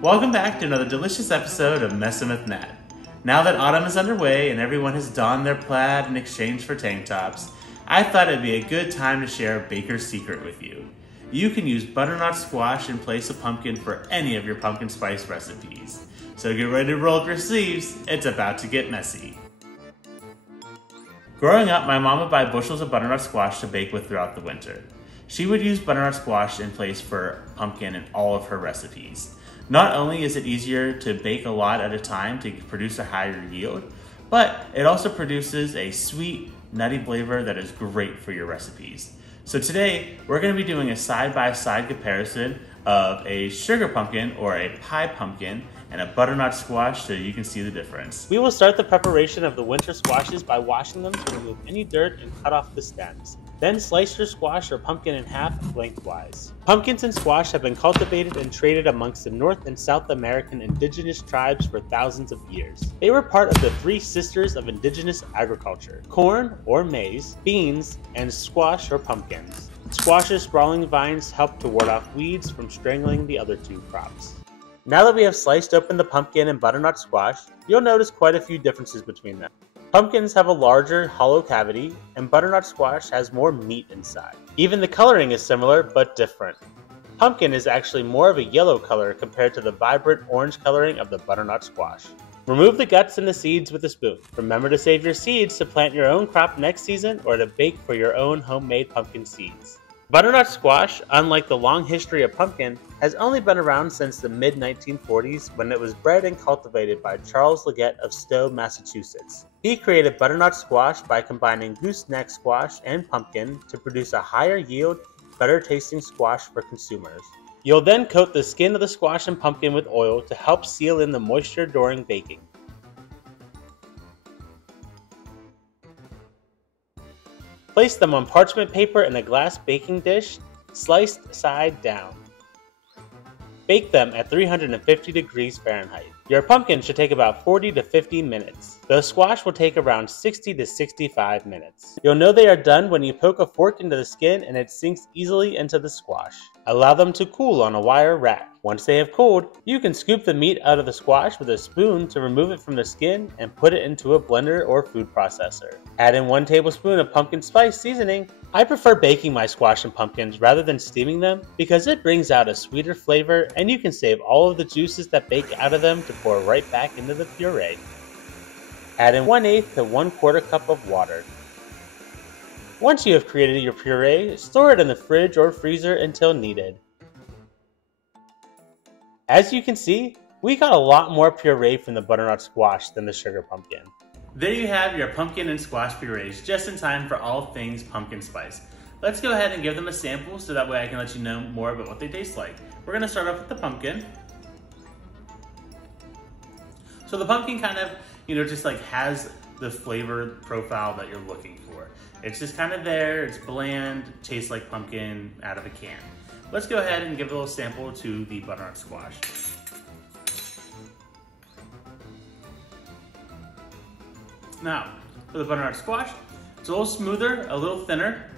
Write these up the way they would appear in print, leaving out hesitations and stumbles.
Welcome back to another delicious episode of Messin with Nat. Now that autumn is underway and everyone has donned their plaid in exchange for tank tops, I thought it'd be a good time to share a baker's secret with you. You can use butternut squash in place of pumpkin for any of your pumpkin spice recipes. So get ready to roll up your sleeves, it's about to get messy. Growing up, my mom would buy bushels of butternut squash to bake with throughout the winter. She would use butternut squash in place for pumpkin in all of her recipes. Not only is it easier to bake a lot at a time to produce a higher yield, but it also produces a sweet, nutty flavor that is great for your recipes. So today, we're going to be doing a side-by-side comparison of a sugar pumpkin or a pie pumpkin and a butternut squash so you can see the difference. We will start the preparation of the winter squashes by washing them to remove any dirt and cut off the stems. Then slice your squash or pumpkin in half lengthwise. Pumpkins and squash have been cultivated and traded amongst the North and South American indigenous tribes for thousands of years. They were part of the three sisters of indigenous agriculture: corn or maize, beans, and squash or pumpkins. Squash's sprawling vines help to ward off weeds from strangling the other two crops. Now that we have sliced open the pumpkin and butternut squash, you'll notice quite a few differences between them. Pumpkins have a larger, hollow cavity, and butternut squash has more meat inside. Even the coloring is similar, but different. Pumpkin is actually more of a yellow color compared to the vibrant orange coloring of the butternut squash. Remove the guts and the seeds with a spoon. Remember to save your seeds to plant your own crop next season or to bake for your own homemade pumpkin seeds. Butternut squash, unlike the long history of pumpkin, has only been around since the mid-1940s when it was bred and cultivated by Charles Leggett of Stowe, Massachusetts. He created butternut squash by combining gooseneck squash and pumpkin to produce a higher yield, better tasting squash for consumers. You'll then coat the skin of the squash and pumpkin with oil to help seal in the moisture during baking. Place them on parchment paper in a glass baking dish, sliced side down. Bake them at 350 degrees Fahrenheit. Your pumpkin should take about 40 to 50 minutes. The squash will take around 60 to 65 minutes. You'll know they are done when you poke a fork into the skin and it sinks easily into the squash. Allow them to cool on a wire rack. Once they have cooled, you can scoop the meat out of the squash with a spoon to remove it from the skin and put it into a blender or food processor. Add in 1 tablespoon of pumpkin spice seasoning. I prefer baking my squash and pumpkins rather than steaming them because it brings out a sweeter flavor and you can save all of the juices that bake out of them to pour right back into the puree. Add in 1/8 to 1/4 cup of water. Once you have created your puree, store it in the fridge or freezer until needed. As you can see, we got a lot more puree from the butternut squash than the sugar pumpkin. There you have your pumpkin and squash purees, just in time for all things pumpkin spice. Let's go ahead and give them a sample so that way I can let you know more about what they taste like. We're gonna start off with the pumpkin. So the pumpkin kind of, just like has the flavor profile that you're looking for. It's just kind of there, it's bland, tastes like pumpkin out of a can. Let's go ahead and give a little sample to the butternut squash. Now, for the butternut squash, it's a little smoother, a little thinner,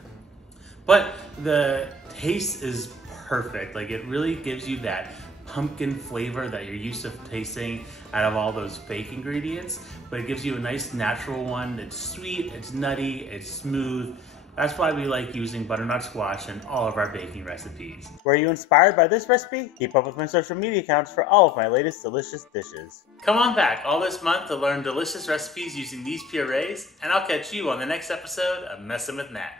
but the taste is perfect. Like, it really gives you that pumpkin flavor that you're used to tasting out of all those fake ingredients, but it gives you a nice natural one. It's sweet, it's nutty, it's smooth. That's why we like using butternut squash in all of our baking recipes. Were you inspired by this recipe? Keep up with my social media accounts for all of my latest delicious dishes. Come on back all this month to learn delicious recipes using these purees, and I'll catch you on the next episode of Messin with Nat.